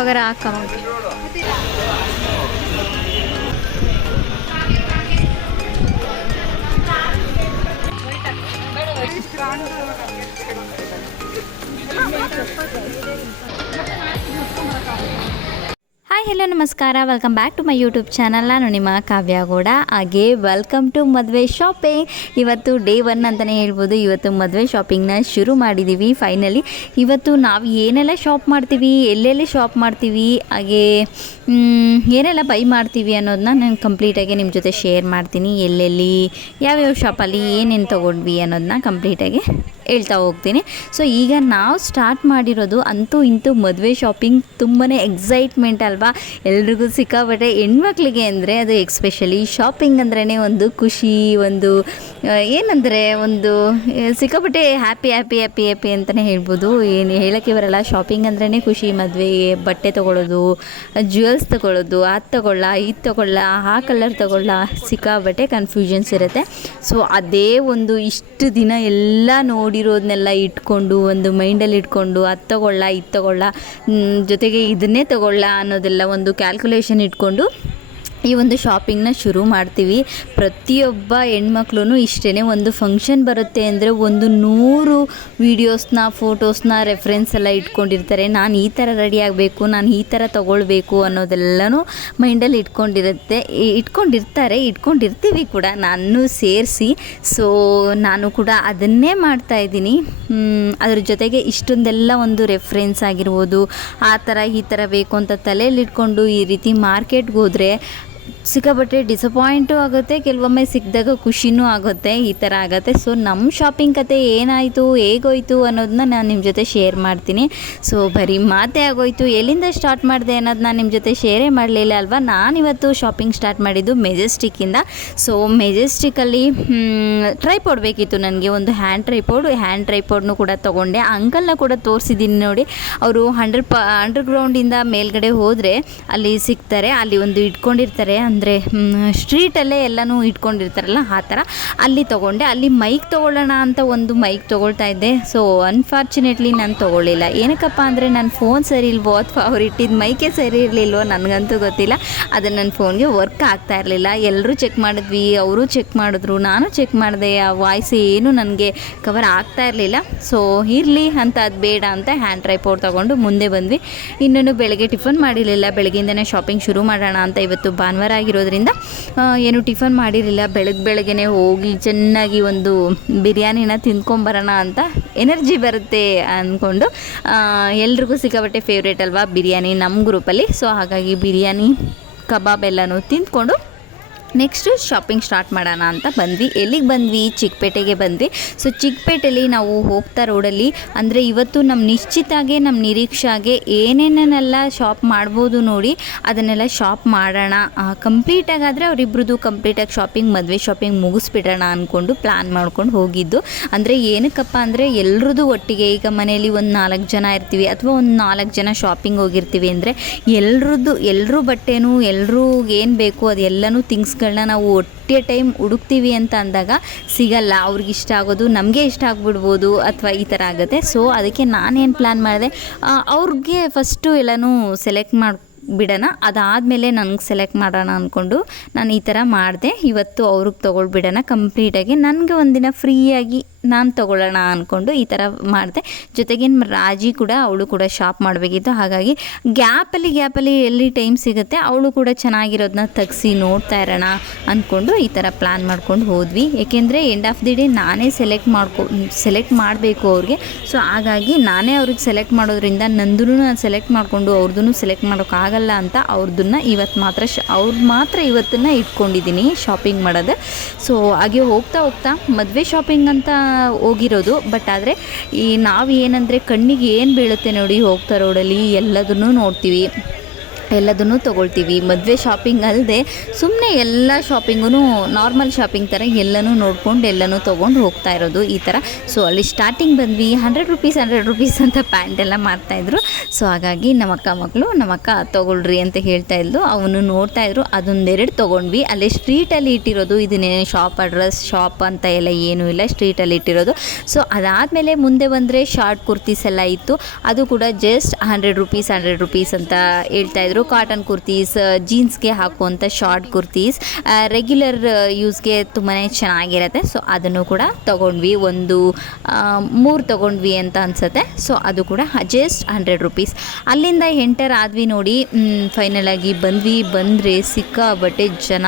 वगैरह ಹಾಕೋಣ. Hi hello ನಮಸ್ಕಾರ, welcome back to my YouTube channel. ನಾನು ನಿಮ್ಮ ಕಾವ್ಯ ಗೌಡ. ಹಾಗೆ ವೆಲ್ಕಮ್ ಟು ಮದುವೆ ಶಾಪಿಂಗ್. ಇವತ್ತು ಡೇ 1 ಅಂತಲೇ ಹೇಳ್ಬೋದು. ಇವತ್ತು ಮದುವೆ ಶಾಪಿಂಗ್ನ ಶುರು ಮಾಡಿದ್ದೀವಿ ಫೈನಲಿ. ಇವತ್ತು ನಾವು ಏನೆಲ್ಲ ಶಾಪ್ ಮಾಡ್ತೀವಿ, ಎಲ್ಲೆಲ್ಲಿ ಶಾಪ್ ಮಾಡ್ತೀವಿ, ಹಾಗೆ ಏನೆಲ್ಲ ಬೈ ಮಾಡ್ತೀವಿ ಅನ್ನೋದನ್ನ ನಾನು ಕಂಪ್ಲೀಟಾಗಿ ನಿಮ್ಮ ಜೊತೆ ಶೇರ್ ಮಾಡ್ತೀನಿ. ಎಲ್ಲೆಲ್ಲಿ ಯಾವ್ಯಾವ ಶಾಪಲ್ಲಿ ಏನೇನು ತೊಗೊಂಡ್ವಿ ಅನ್ನೋದನ್ನ ಕಂಪ್ಲೀಟಾಗಿ ಹೇಳ್ತಾ ಹೋಗ್ತೀನಿ. ಸೊ ಈಗ ನಾವು ಸ್ಟಾರ್ಟ್ ಮಾಡಿರೋದು ಅಂತೂ ಇಂತೂ ಮದುವೆ ಶಾಪಿಂಗ್. ತುಂಬಾ ಎಕ್ಸೈಟ್ಮೆಂಟ್ ಅಲ್ವಾ ಎಲ್ರಿಗೂ ಸಿಕ್ಕಾಬಟ್ಟೆ. ಹೆಣ್ಮಕ್ಳಿಗೆ ಅಂದರೆ ಅದು ಎಕ್ಸ್ಪೆಷಲಿ ಶಾಪಿಂಗ್ ಅಂದ್ರೇ ಒಂದು ಖುಷಿ, ಒಂದು ಏನಂದರೆ ಒಂದು ಸಿಕ್ಕಾಬಟ್ಟೆ ಹ್ಯಾಪಿ ಹ್ಯಾಪಿ ಹ್ಯಾಪಿ ಹ್ಯಾಪಿ ಅಂತಲೇ ಹೇಳ್ಬೋದು. ಏನು ಹೇಳೋಕ್ಕೆ ಬರಲ್ಲ. ಶಾಪಿಂಗ್ ಅಂದ್ರೇ ಖುಷಿ. ಮದುವೆಗೆ ಬಟ್ಟೆ ತೊಗೊಳ್ಳೋದು, ಜ್ಯುವೆಲ್ಸ್ ತೊಗೊಳ್ಳೋದು, ಅದು ತೊಗೊಳ್ಳ ಇದು ತೊಗೊಳ್ಳ, ಆ ಕಲರ್ ತೊಗೊಳ್ಳ, ಸಿಕ್ಕಾಬಟ್ಟೆ ಕನ್ಫ್ಯೂಷನ್ಸ್ ಇರುತ್ತೆ. ಸೊ ಅದೇ ಒಂದು ಇಷ್ಟು ದಿನ ಎಲ್ಲ ನೋಡಿರೋದನ್ನೆಲ್ಲ ಇಟ್ಕೊಂಡು ಒಂದು ಮೈಂಡಲ್ಲಿ ಇಟ್ಕೊಂಡು ಅದು ತೊಗೊಳ್ಳ ಇದು ತೊಗೊಳ್ಳ, ಜೊತೆಗೆ ಇದನ್ನೇ ತೊಗೊಳ್ಳ ಅನ್ನೋದೆಲ್ಲ ಒಂದು ಕ್ಯಾಲ್ಕುಲೇಷನ್ ಇಟ್ಕೊಂಡು ಈ ಒಂದು ಶಾಪಿಂಗ್ನ ಶುರು ಮಾಡ್ತೀವಿ. ಪ್ರತಿಯೊಬ್ಬ ಹೆಣ್ಮಕ್ಳು ಇಷ್ಟೇ. ಒಂದು ಫಂಕ್ಷನ್ ಬರುತ್ತೆ ಅಂದರೆ ಒಂದು 100 ವೀಡಿಯೋಸ್ನ, ಫೋಟೋಸ್ನ, ರೆಫರೆನ್ಸ್ ಎಲ್ಲ ಇಟ್ಕೊಂಡಿರ್ತಾರೆ. ನಾನು ಈ ಥರ ರೆಡಿ ಆಗಬೇಕು, ನಾನು ಈ ಥರ ತೊಗೊಳ್ಬೇಕು ಅನ್ನೋದೆಲ್ಲನೂ ಮೈಂಡಲ್ಲಿ ಇಟ್ಕೊಂಡಿರ್ತೀವಿ ಕೂಡ, ನಾನು ಸೇರಿಸಿ. ಸೊ ನಾನು ಕೂಡ ಅದನ್ನೇ ಮಾಡ್ತಾಯಿದ್ದೀನಿ. ಅದ್ರ ಜೊತೆಗೆ ಇಷ್ಟೊಂದೆಲ್ಲ ಒಂದು ರೆಫರೆನ್ಸ್ ಆಗಿರ್ಬೋದು, ಆ ಥರ ಈ ಥರ ಬೇಕು ಅಂತ ತಲೆಯಲ್ಲಿ ಇಟ್ಕೊಂಡು ಈ ರೀತಿ ಮಾರ್ಕೆಟ್ಗೆ ಹೋದರೆ ಸಿಕ್ಕಾಪಟ್ಟೆ ಡಿಸಪಾಯಿಂಟು ಆಗುತ್ತೆ, ಕೆಲವೊಮ್ಮೆ ಸಿಕ್ಕಿದಾಗ ಖುಷಿನೂ ಆಗುತ್ತೆ, ಈ ಥರ ಆಗುತ್ತೆ. ಸೊ ನಮ್ಮ ಶಾಪಿಂಗ್ ಕತೆ ಏನಾಯಿತು, ಹೇಗೋಯ್ತು ಅನ್ನೋದನ್ನ ನಾನು ನಿಮ್ಮ ಜೊತೆ ಶೇರ್ ಮಾಡ್ತೀನಿ. ಸೊ ಬರೀ ಮಾತೇ ಆಗೋಯ್ತು. ಎಲ್ಲಿಂದ ಸ್ಟಾರ್ಟ್ ಮಾಡಿದೆ ಅನ್ನೋದು ನಾನು ನಿಮ್ಮ ಜೊತೆ ಶೇರೇ ಮಾಡಲಿಲ್ಲ ಅಲ್ವಾ. ನಾನಿವತ್ತು ಶಾಪಿಂಗ್ ಸ್ಟಾರ್ಟ್ ಮಾಡಿದ್ದು ಮೆಜೆಸ್ಟಿಕ್ಕಿಂದ. ಸೊ ಮೆಜೆಸ್ಟಿಕ್ಕಲ್ಲಿ ಟ್ರೈಪಾಡ್ ಬೇಕಿತ್ತು ನನಗೆ, ಒಂದು ಹ್ಯಾಂಡ್ ಟ್ರೈಪಾಡ್ನು ಕೂಡ ತೊಗೊಂಡೆ. ಅಂಕಲ್ನ ಕೂಡ ತೋರಿಸಿದ್ದೀನಿ ನೋಡಿ. ಅವರು ಅಂಡರ್ಗ್ರೌಂಡಿಂದ ಮೇಲ್ಗಡೆ ಹೋದರೆ ಅಲ್ಲಿ ಸಿಗ್ತಾರೆ, ಅಲ್ಲಿ ಒಂದು ಇಟ್ಕೊಂಡಿರ್ತಾರೆ, ಅಂದರೆ ಸ್ಟ್ರೀಟಲ್ಲೇ ಎಲ್ಲನೂ ಇಟ್ಕೊಂಡಿರ್ತಾರಲ್ಲ ಆ ಥರ. ಅಲ್ಲಿ ತೊಗೊಂಡೆ. ಅಲ್ಲಿ ಮೈಕ್ ತೊಗೊಳ್ಳೋಣ ಅಂತ ಒಂದು ಮೈಕ್ ತೊಗೊಳ್ತಾ ಇದ್ದೆ. ಸೊ ಅನ್ಫಾರ್ಚುನೇಟ್ಲಿ ನಾನು ತೊಗೊಳ್ಳಿಲ್ಲ. ಏನಕ್ಕಪ್ಪ ಅಂದರೆ ನನ್ನ ಫೋನ್ ಸರಿ ಇಲ್ವೋ ಅಥವಾ ಅವ್ರು ಇಟ್ಟಿದ್ದು ಮೈಕೇ ಸರಿ ಇರಲಿಲ್ವೋ ನನಗಂತೂ ಗೊತ್ತಿಲ್ಲ. ಅದು ನನ್ನ ಫೋನ್ಗೆ ವರ್ಕ್ ಆಗ್ತಾ ಇರಲಿಲ್ಲ. ಎಲ್ಲರೂ ಚೆಕ್ ಮಾಡಿದ್ವಿ, ಅವರು ಚೆಕ್ ಮಾಡಿದ್ರು, ನಾನು ಚೆಕ್ ಮಾಡಿದೆ. ಆ ವಾಯ್ಸ್ ಏನು ನನಗೆ ಕವರ್ ಆಗ್ತಾ ಇರಲಿಲ್ಲ. ಸೊ ಇರಲಿ ಅಂತ ಅದು ಬೇಡ ಅಂತ ಹ್ಯಾಂಡ್ ಟ್ರೈಪಾಡ್ ತೊಗೊಂಡು ಮುಂದೆ ಬಂದ್ವಿ. ಇನ್ನೂ ಬೆಳಗ್ಗೆ ಟಿಫನ್ ಮಾಡಿರಲಿಲ್ಲ. ಬೆಳಗ್ಗೆಯಿಂದನೇ ಶಾಪಿಂಗ್ ಶುರು ಮಾಡೋಣ ಅಂತ. ಇವತ್ತು ಭಾನುವಾರ ಆಗಿರೋದ್ರಿಂದ ಏನು ಟಿಫನ್ ಮಾಡಿರಲಿಲ್ಲ. ಬೆಳಗ್ಗೆನೇ ಹೋಗಿ ಚೆನ್ನಾಗಿ ಒಂದು ಬಿರಿಯಾನಿನ ತಿಂದ್ಕೊಂಬರೋಣ ಅಂತ, ಎನರ್ಜಿ ಬರುತ್ತೆ ಅಂದ್ಕೊಂಡು. ಎಲ್ರಿಗೂ ಸಿಕ್ಕಾಬಟ್ಟೆ ಫೇವ್ರೇಟ್ ಅಲ್ವಾ ಬಿರಿಯಾನಿ ನಮ್ಮ ಗ್ರೂಪಲ್ಲಿ. ಸೊ ಹಾಗಾಗಿ ಬಿರಿಯಾನಿ, ಕಬಾಬ್ ಎಲ್ಲನೂ ತಿಂದ್ಕೊಂಡು ನೆಕ್ಸ್ಟು ಶಾಪಿಂಗ್ ಸ್ಟಾರ್ಟ್ ಮಾಡೋಣ ಅಂತ ಬಂದ್ವಿ. ಎಲ್ಲಿಗೆ ಬಂದ್ವಿ? ಚಿಕ್ಕಪೇಟೆಗೆ ಬಂದ್ವಿ. ಸೊ ಚಿಕ್ಕಪೇಟೆಯಲ್ಲಿ ನಾವು ಹೋಗ್ತಾ ರೋಡಲ್ಲಿ ಅಂದರೆ ಇವತ್ತು ನಮ್ಮ ನಿಶ್ಚಿತಾಗೆ, ನಮ್ಮ ನಿರೀಕ್ಷಾಗೆ ಏನೇನೆಲ್ಲ ಶಾಪ್ ಮಾಡ್ಬೋದು ನೋಡಿ, ಅದನ್ನೆಲ್ಲ ಶಾಪ್ ಮಾಡೋಣ. ಕಂಪ್ಲೀಟಾಗಾದರೆ ಅವರಿಬ್ರದ್ದು ಕಂಪ್ಲೀಟಾಗಿ ಶಾಪಿಂಗ್, ಮದುವೆ ಶಾಪಿಂಗ್ ಮುಗಿಸ್ಬಿಡೋಣ ಅಂದ್ಕೊಂಡು ಪ್ಲ್ಯಾನ್ ಮಾಡ್ಕೊಂಡು ಹೋಗಿದ್ದು. ಅಂದರೆ ಏನಕ್ಕಪ್ಪ ಅಂದರೆ ಎಲ್ರದ್ದು ಒಟ್ಟಿಗೆ, ಈಗ ಮನೆಯಲ್ಲಿ ಒಂದು 4 ಜನ ಇರ್ತೀವಿ ಅಥವಾ ಒಂದು 4 ಜನ ಶಾಪಿಂಗ್ ಹೋಗಿರ್ತೀವಿ ಅಂದರೆ ಎಲ್ಲರೂ ಬಟ್ಟೆನೂ, ಎಲ್ರೂ ಏನು ಬೇಕು ಅದೆಲ್ಲನೂ ಥಿಂಗ್ಸ್ಗಳನ್ನ ನಾವು ಒಟ್ಟೆ ಟೈಮ್ ಹುಡುಕ್ತೀವಿ ಅಂತ ಅಂದಾಗ ಸಿಗಲ್ಲ. ಅವ್ರಿಗೆ ಇಷ್ಟ ಆಗೋದು ನಮಗೆ ಇಷ್ಟ ಆಗ್ಬಿಡ್ಬೋದು ಅಥವಾ ಈ ಥರ ಆಗುತ್ತೆ. ಸೊ ಅದಕ್ಕೆ ನಾನೇನು ಪ್ಲ್ಯಾನ್ ಮಾಡಿದೆ, ಅವ್ರಿಗೆ ಫಸ್ಟು ಎಲ್ಲನೂ ಸೆಲೆಕ್ಟ್ ಬಿಡೋಣ, ಅದಾದಮೇಲೆ ನನಗೆ ಸೆಲೆಕ್ಟ್ ಮಾಡೋಣ ಅಂದ್ಕೊಂಡು ನಾನು ಈ ಥರ ಮಾಡಿದೆ. ಇವತ್ತು ಅವ್ರಿಗೆ ತೊಗೊಳ್ಬಿಡೋಣ ಕಂಪ್ಲೀಟಾಗಿ, ನನಗೆ ಒಂದಿನ ಫ್ರೀಯಾಗಿ ನಾನು ತೊಗೊಳ್ಳೋಣ ಅಂದ್ಕೊಂಡು ಈ ಥರ ಮಾಡಿದೆ. ಜೊತೆಗೆ ರಾಜಿ ಕೂಡ, ಅವಳು ಕೂಡ ಶಾಪ್ ಮಾಡಬೇಕಿತ್ತು. ಹಾಗಾಗಿ ಗ್ಯಾಪಲ್ಲಿ ಎಲ್ಲಿ ಟೈಮ್ ಸಿಗುತ್ತೆ ಅವಳು ಕೂಡ ಚೆನ್ನಾಗಿರೋದನ್ನ ತೆಗ್ಸಿ ನೋಡ್ತಾ ಇರೋಣ ಅಂದ್ಕೊಂಡು ಈ ಥರ ಪ್ಲ್ಯಾನ್ ಮಾಡ್ಕೊಂಡು ಹೋದ್ವಿ. ಏಕೆಂದರೆ ಎಂಡ್ ಆಫ್ ದಿ ಡೇ ನಾನೇ ಸೆಲೆಕ್ಟ್ ಮಾಡಬೇಕು ಅವ್ರಿಗೆ. ಸೊ ಹಾಗಾಗಿ ನಾನೇ ಅವ್ರಿಗೆ ಸೆಲೆಕ್ಟ್ ಮಾಡೋದ್ರಿಂದ ನಂದೂ ನಾನು ಸೆಲೆಕ್ಟ್ ಮಾಡಿಕೊಂಡು ಅವ್ರದ್ದೂ ಸೆಲೆಕ್ಟ್ ಮಾಡೋಕ್ಕಾಗಲ್ಲ ಅಂತ ಅವ್ರದ್ದನ್ನು ಇವತ್ತನ್ನು ಇಟ್ಕೊಂಡಿದ್ದೀನಿ ಶಾಪಿಂಗ್ ಮಾಡೋದು. ಸೊ ಹಾಗೆ ಹೋಗ್ತಾ ಮದುವೆ ಶಾಪಿಂಗ್ ಅಂತ ಹೋಗಿರೋದು. ಬಟ್ ಆದರೆ ನಾವು ಏನಂದರೆ ಕಣ್ಣಿಗೆ ಏನು ಬೀಳುತ್ತೆ ನೋಡಿ, ಹೋಗ್ತಾ ರೋಡಲ್ಲಿ ಎಲ್ಲದನ್ನೂ ನೋಡ್ತೀವಿ. ಎಲ್ಲದನ್ನು ತೊಗೊಳ್ತೀವಿ. ಮದುವೆ ಶಾಪಿಂಗ್ ಅಲ್ಲದೆ ಸುಮ್ಮನೆ ಎಲ್ಲ ಶಾಪಿಂಗೂ ನಾರ್ಮಲ್ ಶಾಪಿಂಗ್ ಥರ ಎಲ್ಲನೂ ನೋಡ್ಕೊಂಡು ಎಲ್ಲನೂ ತೊಗೊಂಡು ಹೋಗ್ತಾ ಇರೋದು ಈ ಥರ. ಸೊ ಅಲ್ಲಿ ಸ್ಟಾರ್ಟಿಂಗ್ ಬಂದ್ವಿ 100 ರೂಪೀಸ್ ಅಂತ ಪ್ಯಾಂಟೆಲ್ಲ ಮಾರ್ತಾಯಿದ್ರು. ಸೊ ಹಾಗಾಗಿ ನಮ್ಮ ಅಕ್ಕ ಮಕ್ಕಳು ತೊಗೊಳ್ರಿ ಅಂತ ಹೇಳ್ತಾಯಿದ್ಲು. ಅವನು ನೋಡ್ತಾಯಿದ್ರು, ಅದೊಂದೆರಡು ತೊಗೊಂಡ್ವಿ. ಅಲ್ಲೇ ಸ್ಟ್ರೀಟಲ್ಲಿ ಇಟ್ಟಿರೋದು, ಇದನ್ನೇನು ಶಾಪ್ ಅಡ್ರೆಸ್ ಶಾಪ್ ಅಂತ ಎಲ್ಲ ಏನೂ ಇಲ್ಲ, ಸ್ಟ್ರೀಟಲ್ಲಿ ಇಟ್ಟಿರೋದು. ಸೊ ಅದಾದಮೇಲೆ ಮುಂದೆ ಬಂದರೆ ಶಾರ್ಟ್ ಕುರ್ತೀಸ್ ಎಲ್ಲ ಇತ್ತು. ಅದು ಕೂಡ ಜಸ್ಟ್ 100 ರೂಪೀಸ್ ಅಂತ ಹೇಳ್ತಾಯಿದ್ರು. ಕಾಟನ್ ಕುರ್ತೀಸ್, ಜೀನ್ಸ್ಗೆ ಹಾಕುವಂಥ ಶಾರ್ಟ್ ಕುರ್ತೀಸ್, ರೆಗ್ಯುಲರ್ ಯೂಸ್ಗೆ ತುಂಬಾ ಚೆನ್ನಾಗಿರುತ್ತೆ. ಸೊ ಅದನ್ನು ಕೂಡ ತೊಗೊಂಡ್ವಿ. ಒಂದು 3 ತೊಗೊಂಡ್ವಿ ಅಂತ ಅನಿಸುತ್ತೆ. ಸೊ ಅದು ಕೂಡ ಜಸ್ಟ್ 100 ರೂಪೀಸ್. ಅಲ್ಲಿಂದ ಎಂಟರ್ ಆದ್ವಿ ನೋಡಿ. ಫೈನಲ್ ಆಗಿ ಬಂದರೆ ಸಿಕ್ಕಾಬಟ್ಟೆ ಜನ,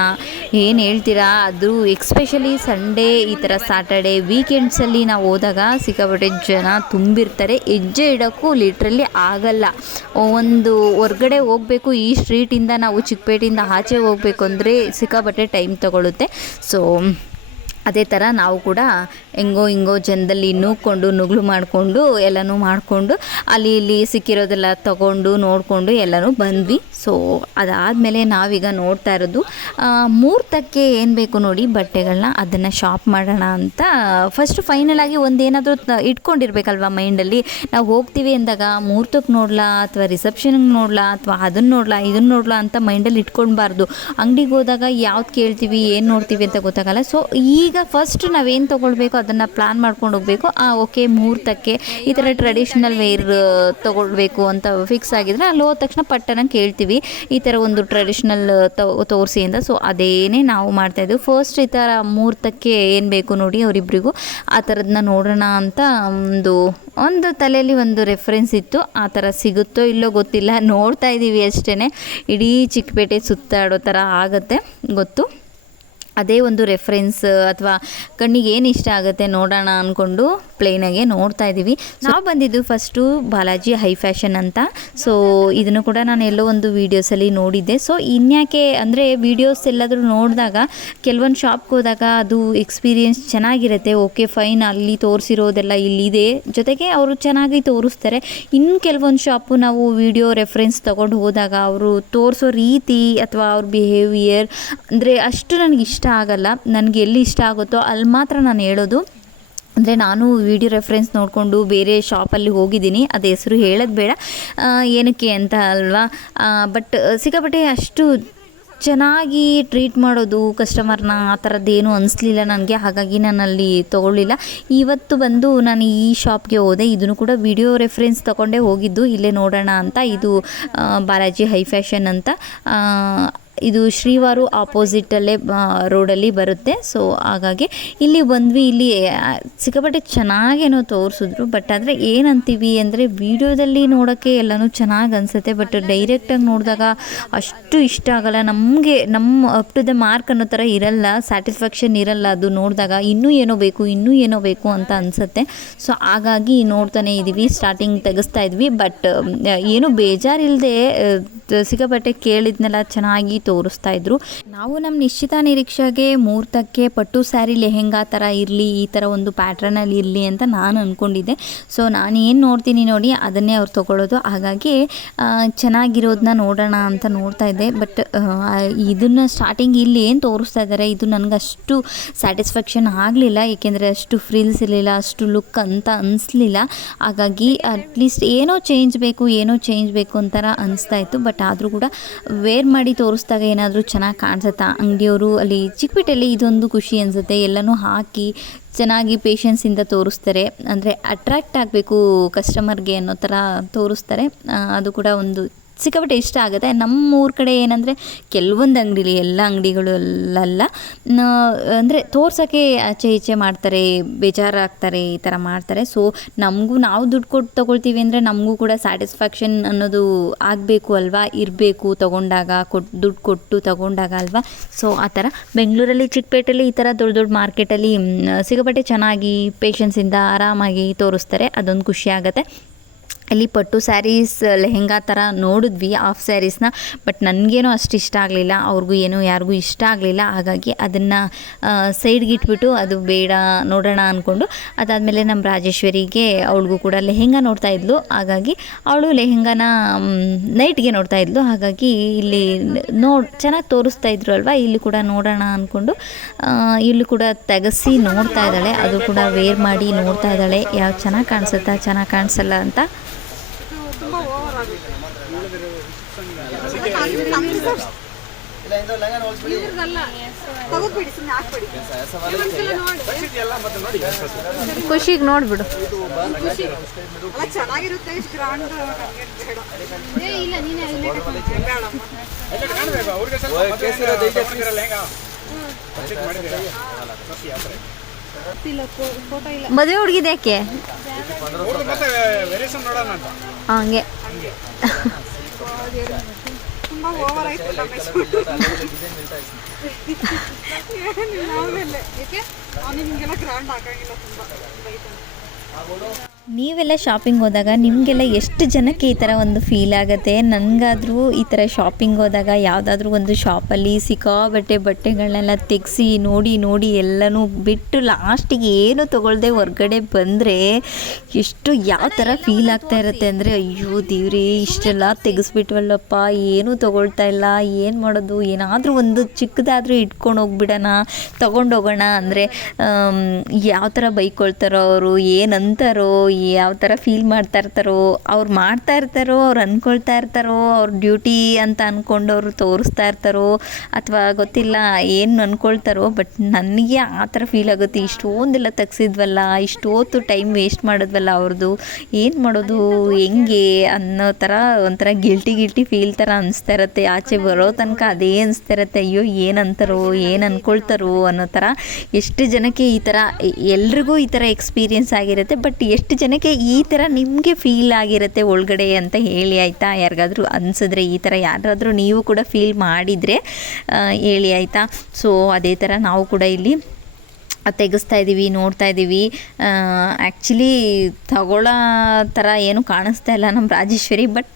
ಏನು ಹೇಳ್ತೀರಾ. ಅದು ಎಕ್ಸ್ಪೆಷಲಿ ಸಂಡೇ ಈ ಥರ ಸ್ಯಾಟರ್ಡೇ ವೀಕೆಂಡ್ಸಲ್ಲಿ ನಾವು ಹೋದಾಗ ಸಿಕ್ಕಾಬಟ್ಟೆ ಜನ ತುಂಬಿರ್ತಾರೆ. ಹೆಜ್ಜೆ ಇಡೋಕ್ಕೂ ಲಿಟ್ರಲಿ ಆಗಲ್ಲ. ಒಂದು ಹೊರ್ಗಡೆ ಹೋಗಬೇಕು, ಈ ಸ್ಟ್ರೀಟಿಂದ ನಾವು ಚಿಕ್ಕಪೇಟೆಯಿಂದ ಆಚೆ ಹೋಗಬೇಕು ಅಂದರೆ ಸಿಕ್ಕಾಬಟ್ಟೆ ಟೈಮ್ ತೊಗೊಳುತ್ತೆ. ಸೊ ಅದೇ ಥರ ನಾವು ಕೂಡ ಹೆಂಗೋ ಜನದಲ್ಲಿ ನುಗ್ಳು ಮಾಡಿಕೊಂಡು ಎಲ್ಲನೂ ಮಾಡಿಕೊಂಡು ಅಲ್ಲಿ ಇಲ್ಲಿ ಸಿಕ್ಕಿರೋದೆಲ್ಲ ತೊಗೊಂಡು ನೋಡಿಕೊಂಡು ಎಲ್ಲನೂ ಬಂದ್ವಿ. ಸೊ ಅದಾದಮೇಲೆ ನಾವೀಗ ನೋಡ್ತಾ ಇರೋದು ಮುಹೂರ್ತಕ್ಕೆ ಏನು ಬೇಕು ನೋಡಿ ಬಟ್ಟೆಗಳನ್ನ, ಅದನ್ನು ಶಾಪ್ ಮಾಡೋಣ ಅಂತ ಫಸ್ಟ್ ಫೈನಲಾಗಿ ಒಂದೇನಾದರೂ ಇಟ್ಕೊಂಡಿರ್ಬೇಕಲ್ವ ಮೈಂಡಲ್ಲಿ. ನಾವು ಹೋಗ್ತೀವಿ ಅಂದಾಗ ಮುಹೂರ್ತಕ್ಕೆ ನೋಡಲಾ ಅಥವಾ ರಿಸೆಪ್ಷನ್ಗೆ ನೋಡಲಾ ಅಥವಾ ಅದನ್ನು ನೋಡಲಾ ಇದನ್ನು ನೋಡಲಾ ಅಂತ ಮೈಂಡಲ್ಲಿ ಇಟ್ಕೊಳ್ಬಾರ್ದು. ಅಂಗಡಿಗೆ ಹೋದಾಗ ಯಾವ್ದು ಕೇಳ್ತೀವಿ ಏನು ನೋಡ್ತೀವಿ ಅಂತ ಗೊತ್ತಾಗಲ್ಲ. ಸೊ ಈಗ ಫಸ್ಟ್ ನಾವೇನು ತೊಗೊಳ್ಬೇಕು ಅದನ್ನು ಪ್ಲ್ಯಾನ್ ಮಾಡ್ಕೊಂಡು ಹೋಗಬೇಕು. ಓಕೆ ಮುಹೂರ್ತಕ್ಕೆ ಈ ಥರ ಟ್ರೆಡಿಷ್ನಲ್ ವೇರ್ ತೊಗೊಳ್ಬೇಕು ಅಂತ ಫಿಕ್ಸ್ ಆಗಿದ್ರೆ ಅಲ್ಲಿ ಹೋದ ತಕ್ಷಣ ಪಟ್ಟನ ಕೇಳ್ತೀವಿ ಈ ಥರ ಒಂದು ಟ್ರೆಡಿಷ್ನಲ್ ತೋರಿಸಿ ಅಂತ. ಸೊ ಅದೇನೇ ನಾವು ಮಾಡ್ತಾಯಿದ್ವಿ. ಫಸ್ಟ್ ಈ ಥರ ಮುಹೂರ್ತಕ್ಕೆ ಏನು ಬೇಕು ನೋಡಿ ಅವರಿಬ್ಬರಿಗೂ ಆ ಥರದನ್ನ ನೋಡೋಣ ಅಂತ ಒಂದು ತಲೆಯಲ್ಲಿ ಒಂದು ರೆಫರೆನ್ಸ್ ಇತ್ತು. ಆ ಥರ ಸಿಗುತ್ತೋ ಇಲ್ಲೋ ಗೊತ್ತಿಲ್ಲ, ನೋಡ್ತಾ ಇದ್ದೀವಿ ಅಷ್ಟೇ. ಇಡೀ ಚಿಕ್ಕಪೇಟೆ ಸುತ್ತಾಡೋ ಥರ ಆಗುತ್ತೆ ಗೊತ್ತು. ಅದೇ ಒಂದು ರೆಫರೆನ್ಸ್ ಅಥವಾ ಕಣ್ಣಿಗೆ ಏನು ಇಷ್ಟ ಆಗುತ್ತೆ ನೋಡೋಣ ಅಂದ್ಕೊಂಡು ಪ್ಲೇನಾಗೆ ನೋಡ್ತಾ ಇದ್ದೀವಿ. ನಾವು ಬಂದಿದ್ದು ಫಸ್ಟು ಬಾಲಾಜಿ ಹೈ ಫ್ಯಾಷನ್ ಅಂತ. ಸೊ ಇದನ್ನು ಕೂಡ ನಾನು ಎಲ್ಲೋ ಒಂದು ವೀಡಿಯೋಸಲ್ಲಿ ನೋಡಿದ್ದೆ. ಸೊ ಇನ್ಯಾಕೆ ಅಂದರೆ ವೀಡಿಯೋಸ್ ಎಲ್ಲಾದರೂ ನೋಡಿದಾಗ ಕೆಲವೊಂದು ಶಾಪ್ಗೆ ಹೋದಾಗ ಅದು ಎಕ್ಸ್ಪೀರಿಯೆನ್ಸ್ ಚೆನ್ನಾಗಿರುತ್ತೆ. ಓಕೆ ಫೈನ್, ಅಲ್ಲಿ ತೋರಿಸಿರೋದೆಲ್ಲ ಇಲ್ಲಿದೆ, ಜೊತೆಗೆ ಅವರು ಚೆನ್ನಾಗಿ ತೋರಿಸ್ತಾರೆ. ಇನ್ನು ಕೆಲವೊಂದು ಶಾಪು ನಾವು ವೀಡಿಯೋ ರೆಫರೆನ್ಸ್ ತೊಗೊಂಡು ಹೋದಾಗ ಅವರು ತೋರಿಸೋ ರೀತಿ ಅಥವಾ ಅವ್ರ ಬಿಹೇವಿಯರ್ ಅಂದರೆ ಅಷ್ಟು ನನಗೆ ಇಷ್ಟ ಆಗಲ್ಲ. ನನಗೆ ಎಲ್ಲಿ ಇಷ್ಟ ಆಗುತ್ತೋ ಅಲ್ಲಿ ಮಾತ್ರ ನಾನು ಹೇಳೋದು. ಅಂದರೆ ನಾನು ವಿಡಿಯೋ ರೆಫರೆನ್ಸ್ ನೋಡಿಕೊಂಡು ಬೇರೆ ಶಾಪಲ್ಲಿ ಹೋಗಿದ್ದೀನಿ, ಅದು ಹೆಸರು ಹೇಳೋದು ಬೇಡ ಏನಕ್ಕೆ ಅಂತ ಅಲ್ವಾ. ಬಟ್ ಸಿಕ್ಕಾಪಟ್ಟೆ ಅಷ್ಟು ಚೆನ್ನಾಗಿ ಟ್ರೀಟ್ ಮಾಡೋದು ಕಸ್ಟಮರ್ನ ಆ ಥರದ್ದೇನು ಅನಿಸ್ಲಿಲ್ಲ ನನಗೆ. ಹಾಗಾಗಿ ನಾನು ಅಲ್ಲಿ ತೊಗೊಳ್ಳಿಲ್ಲ. ಇವತ್ತು ಬಂದು ನಾನು ಈ ಶಾಪ್ಗೆ ಹೋದೆ. ಇದನ್ನು ಕೂಡ ವಿಡಿಯೋ ರೆಫರೆನ್ಸ್ ತೊಗೊಂಡೇ ಹೋಗಿದ್ದು, ಇಲ್ಲೇ ನೋಡೋಣ ಅಂತ. ಇದು ಬಾಲಾಜಿ ಹೈ ಫ್ಯಾಷನ್ ಅಂತ. ಇದು ಶ್ರೀವಾರು ಆಪೋಸಿಟಲ್ಲೇ ರೋಡಲ್ಲಿ ಬರುತ್ತೆ. ಸೊ ಹಾಗಾಗಿ ಇಲ್ಲಿ ಬಂದ್ವಿ. ಇಲ್ಲಿ ಸಿಕ್ಕಾಪಟ್ಟೆ ಚೆನ್ನಾಗೇನೋ ತೋರಿಸಿದ್ರು. ಬಟ್ ಆದರೆ ಏನಂತೀವಿ ಅಂದರೆ ವೀಡಿಯೋದಲ್ಲಿ ನೋಡೋಕ್ಕೆ ಎಲ್ಲನೂ ಚೆನ್ನಾಗಿ ಅನಿಸುತ್ತೆ, ಬಟ್ ಡೈರೆಕ್ಟಾಗಿ ನೋಡಿದಾಗ ಅಷ್ಟು ಇಷ್ಟ ಆಗಲ್ಲ ನಮಗೆ. ನಮ್ಮ ಅಪ್ ಟು ದ ಮಾರ್ಕ್ ಅನ್ನೋ ಥರ ಇರಲ್ಲ, ಸ್ಯಾಟಿಸ್ಫ್ಯಾಕ್ಷನ್ ಇರಲ್ಲ. ಅದು ನೋಡಿದಾಗ ಇನ್ನೂ ಏನೋ ಬೇಕು ಅಂತ ಅನಿಸುತ್ತೆ. ಸೊ ಹಾಗಾಗಿ ನೋಡ್ತಾನೆ ಇದ್ದೀವಿ. ಸ್ಟಾರ್ಟಿಂಗ್ ತೆಗೆಸ್ತಾ ಇದ್ವಿ, ಬಟ್ ಏನು ಬೇಜಾರಿಲ್ಲದೆ ಸಿಕ್ಕಾಪಟ್ಟೆ ಕೇಳಿದ್ನೆಲ್ಲ ಚೆನ್ನಾಗಿ ತೋರಿಸ್ತಾ ಇದ್ರು. ನಾವು ನಮ್ಮ ನಿಶ್ಚಿತ ನಿರೀಕ್ಷೆಗೆ ಮುಹೂರ್ತಕ್ಕೆ ಪಟ್ಟು ಸ್ಯಾರಿ ಲೆಹೆಂಗಾ ಥರ ಇರಲಿ, ಈ ಥರ ಒಂದು ಪ್ಯಾಟ್ರನಲ್ಲಿ ಇರಲಿ ಅಂತ ನಾನು ಅಂದ್ಕೊಂಡಿದ್ದೆ. ಸೊ ನಾನು ಏನು ನೋಡ್ತೀನಿ ನೋಡಿ ಅದನ್ನೇ ಅವ್ರು ತೊಗೊಳ್ಳೋದು. ಹಾಗಾಗಿ ಚೆನ್ನಾಗಿರೋದನ್ನ ನೋಡೋಣ ಅಂತ ನೋಡ್ತಾ ಇದ್ದೆ. ಬಟ್ ಇದನ್ನು ಸ್ಟಾರ್ಟಿಂಗ್ ಇಲ್ಲಿ ಏನು ತೋರಿಸ್ತಾ ಇದ್ದಾರೆ ಇದು ನನಗಷ್ಟು ಸ್ಯಾಟಿಸ್ಫ್ಯಾಕ್ಷನ್ ಆಗಲಿಲ್ಲ. ಏಕೆಂದರೆ ಅಷ್ಟು ಫ್ರಿಲ್ಸ್ ಇರಲಿಲ್ಲ, ಅಷ್ಟು ಲುಕ್ ಅಂತ ಅನಿಸ್ಲಿಲ್ಲ. ಹಾಗಾಗಿ ಅಟ್ಲೀಸ್ಟ್ ಏನೋ ಚೇಂಜ್ ಬೇಕು ಅಂತಾರ ಅನಿಸ್ತಾ ಇತ್ತು. ಬಟ್ ಆದರೂ ಕೂಡ ವೇರ್ ಮಾಡಿ ತೋರಿಸ್ದಾಗ ಏನಾದರೂ ಚೆನ್ನಾಗಿ ಕಾಣಿಸುತ್ತಾ ಅಂಗಡಿಯವರು ಅಲ್ಲಿ ಚಿಕ್ಕಪೇಟೆಯಲ್ಲಿ ಇದೊಂದು ಖುಷಿ ಅನಿಸುತ್ತೆ. ಎಲ್ಲನೂ ಹಾಕಿ ಚೆನ್ನಾಗಿ ಪೇಷನ್ಸಿಂದ ತೋರಿಸ್ತಾರೆ. ಅಂದರೆ ಅಟ್ರ್ಯಾಕ್ಟ್ ಆಗಬೇಕು ಕಸ್ಟಮರ್ಗೆ ಅನ್ನೋ ಥರ ತೋರಿಸ್ತಾರೆ. ಅದು ಕೂಡ ಒಂದು ಸಿಕ್ಕಾಪಟ್ಟೆ ಇಷ್ಟ ಆಗುತ್ತೆ. ನಮ್ಮ ಊರ ಕಡೆ ಏನಂದರೆ ಕೆಲವೊಂದು ಅಂಗಡಿಲಿ, ಎಲ್ಲ ಅಂಗಡಿಗಳಲ್ಲ, ಅಂದರೆ ತೋರ್ಸೋಕ್ಕೆ ಆಚೆ ಈಚೆ ಮಾಡ್ತಾರೆ, ಬೇಜಾರಾಗ್ತಾರೆ, ಈ ಥರ ಮಾಡ್ತಾರೆ. ಸೊ ನಮಗೂ ನಾವು ದುಡ್ಡು ಕೊಟ್ಟು ತೊಗೊಳ್ತೀವಿ ಅಂದರೆ ನಮಗೂ ಕೂಡ ಸ್ಯಾಟಿಸ್ಫ್ಯಾಕ್ಷನ್ ಅನ್ನೋದು ಆಗಬೇಕು ಅಲ್ವಾ, ಇರಬೇಕು ತೊಗೊಂಡಾಗ, ದುಡ್ಡು ಕೊಟ್ಟು ತೊಗೊಂಡಾಗ ಅಲ್ವಾ. ಸೊ ಆ ಥರ ಬೆಂಗಳೂರಲ್ಲಿ ಚಿಕ್ಕಪೇಟೆಯಲ್ಲಿ ಈ ಥರ ದೊಡ್ಡ ಮಾರ್ಕೆಟಲ್ಲಿ ಸಿಕ್ಕಾಪಟ್ಟೆ ಚೆನ್ನಾಗಿ ಪೇಷನ್ಸಿಂದ ಆರಾಮಾಗಿ ತೋರಿಸ್ತಾರೆ. ಅದೊಂದು ಖುಷಿ ಆಗುತ್ತೆ. ಇಲ್ಲಿ ಪಟ್ಟು ಸ್ಯಾರೀಸ್ ಲೆಹೆಂಗಾ ಥರ ನೋಡಿದ್ವಿ ಆಫ್ ಸ್ಯಾರೀಸ್ನ. ಬಟ್ ನನಗೇನೋ ಅಷ್ಟು ಇಷ್ಟ ಆಗಲಿಲ್ಲ, ಅವ್ರಿಗೂ ಏನೋ ಯಾರಿಗೂ ಇಷ್ಟ ಆಗಲಿಲ್ಲ. ಹಾಗಾಗಿ ಅದನ್ನು ಸೈಡ್ಗೆ ಇಟ್ಬಿಟ್ಟು ಅದು ಬೇಡ ನೋಡೋಣ ಅಂದ್ಕೊಂಡು, ಅದಾದಮೇಲೆ ನಮ್ಮ ರಾಜೇಶ್ವರಿಗೆ ಅವಳಿಗೂ ಕೂಡ ಲೆಹೆಂಗಾ ನೋಡ್ತಾ ಇದ್ಲು. ಹಾಗಾಗಿ ಅವಳು ಲೆಹೆಂಗಾನ ನೈಟ್ಗೆ ನೋಡ್ತಾ ಇದ್ಲು. ಹಾಗಾಗಿ ಇಲ್ಲಿ ಚೆನ್ನಾಗಿ ತೋರಿಸ್ತಾ ಇದ್ರು ಅಲ್ವಾ, ಇಲ್ಲಿ ಕೂಡ ನೋಡೋಣ ಅಂದ್ಕೊಂಡು ಇಲ್ಲಿ ಕೂಡ ತೆಗೆಸಿ ನೋಡ್ತಾ ಇದ್ದಾಳೆ. ಅದು ಕೂಡ ವೇರ್ ಮಾಡಿ ನೋಡ್ತಾ ಇದ್ದಾಳೆ, ಯಾವ್ದು ಚೆನ್ನಾಗಿ ಕಾಣಿಸುತ್ತಾ ಚೆನ್ನಾಗಿ ಕಾಣಿಸಲ್ಲ ಅಂತ. ಖುಷಿಗೆ ನೋಡ್ಬಿಡು. ಮದುವೆ ಹುಡುಗಿದ ಯಾಕೆ ಹಂಗೆ ನೀವೆಲ್ಲ ಶಾಪಿಂಗ್ ಹೋದಾಗ ನಿಮಗೆಲ್ಲ ಎಷ್ಟು ಜನಕ್ಕೆ ಈ ಥರ ಒಂದು ಫೀಲ್ ಆಗುತ್ತೆ? ನನಗಾದರೂ ಈ ಥರ ಶಾಪಿಂಗ್ ಹೋದಾಗ ಯಾವುದಾದ್ರೂ ಒಂದು ಶಾಪಲ್ಲಿ ಸಿಕ್ಕಾಬಟ್ಟೆ ಬಟ್ಟೆಗಳನ್ನೆಲ್ಲ ತೆಗೆಸಿ ನೋಡಿ ಎಲ್ಲನೂ ಬಿಟ್ಟು ಲಾಸ್ಟಿಗೆ ಏನು ತೊಗೊಳ್ದೆ ಹೊರ್ಗಡೆ ಬಂದರೆ ಎಷ್ಟು ಯಾವ ಥರ ಫೀಲ್ ಆಗ್ತಾ ಇರುತ್ತೆ ಅಂದರೆ, ಅಯ್ಯೋ ದೇವ್ರೇ ಇಷ್ಟೆಲ್ಲ ತೆಗೆಸ್ಬಿಟ್ವಲ್ಲಪ್ಪ, ಏನೂ ತೊಗೊಳ್ತಾ ಇಲ್ಲ, ಏನು ಮಾಡೋದು, ಏನಾದರೂ ಒಂದು ಚಿಕ್ಕದಾದರೂ ಇಟ್ಕೊಂಡು ಹೋಗ್ಬಿಡೋಣ, ತೊಗೊಂಡೋಗೋಣ ಅಂದರೆ ಯಾವ ಥರ ಬೈಕೊಳ್ತಾರೋ ಅವರು, ಏನಂತಾರೋ, ಯಾವ ಥರ ಫೀಲ್ ಮಾಡ್ತಾ ಇರ್ತಾರೋ, ಅವ್ರು ಮಾಡ್ತಾ ಇರ್ತಾರೋ, ಅವ್ರು ಅಂದ್ಕೊಳ್ತಾ ಇರ್ತಾರೋ, ಅವ್ರ ಡ್ಯೂಟಿ ಅಂತ ಅಂದ್ಕೊಂಡು ಅವರು ತೋರಿಸ್ತಾ ಇರ್ತಾರೋ, ಅಥವಾ ಗೊತ್ತಿಲ್ಲ ಏನು ಅಂದ್ಕೊಳ್ತಾರೋ. ಬಟ್ ನನಗೆ ಆ ಥರ ಫೀಲ್ ಆಗುತ್ತೆ, ಇಷ್ಟೊಂದೆಲ್ಲ ತೆಗ್ಸಿದ್ವಲ್ಲ, ಇಷ್ಟೊತ್ತು ಟೈಮ್ ವೇಸ್ಟ್ ಮಾಡಿದ್ವಲ್ಲ ಅವ್ರದ್ದು, ಏನು ಮಾಡೋದು ಹೆಂಗೆ ಅನ್ನೋ ಥರ ಒಂಥರ ಗಿಲ್ಟಿ ಫೀಲ್ ಥರ ಅನಿಸ್ತಾ ಇರುತ್ತೆ. ಆಚೆ ಬರೋ ತನಕ ಅದೇ ಅನಿಸ್ತಾ ಇರುತ್ತೆ, ಅಯ್ಯೋ ಏನಂತಾರೋ, ಏನು ಅಂದ್ಕೊಳ್ತಾರೋ ಅನ್ನೋ ಥರ. ಎಷ್ಟು ಜನಕ್ಕೆ ಈ ಥರ, ಎಲ್ರಿಗೂ ಈ ಥರ ಎಕ್ಸ್ಪೀರಿಯೆನ್ಸ್ ಆಗಿರುತ್ತೆ. ಬಟ್ ಎಷ್ಟು ಜನಕ್ಕೆ ಈ ಥರ ನಿಮಗೆ ಫೀಲ್ ಆಗಿರುತ್ತೆ ಒಳಗಡೆ ಅಂತ ಹೇಳಿ ಆಯಿತಾ? ಯಾರಿಗಾದರೂ ಅನಿಸಿದ್ರೆ, ಈ ಥರ ಯಾರಾದರೂ ನೀವು ಕೂಡ ಫೀಲ್ ಮಾಡಿದರೆ ಹೇಳಿ ಆಯಿತಾ? ಸೊ ಅದೇ ಥರ ನಾವು ಕೂಡ ಇಲ್ಲಿ ತೆಗೆಸ್ತಾ ಇದ್ದೀವಿ, ನೋಡ್ತಾ ಇದ್ದೀವಿ. ಆ್ಯಕ್ಚುಲಿ ತಗೊಳ್ಳೋ ಥರ ಏನು ಕಾಣಿಸ್ತಾ ಇಲ್ಲ ನಮ್ಮ ರಾಜೇಶ್ವರಿ, ಬಟ್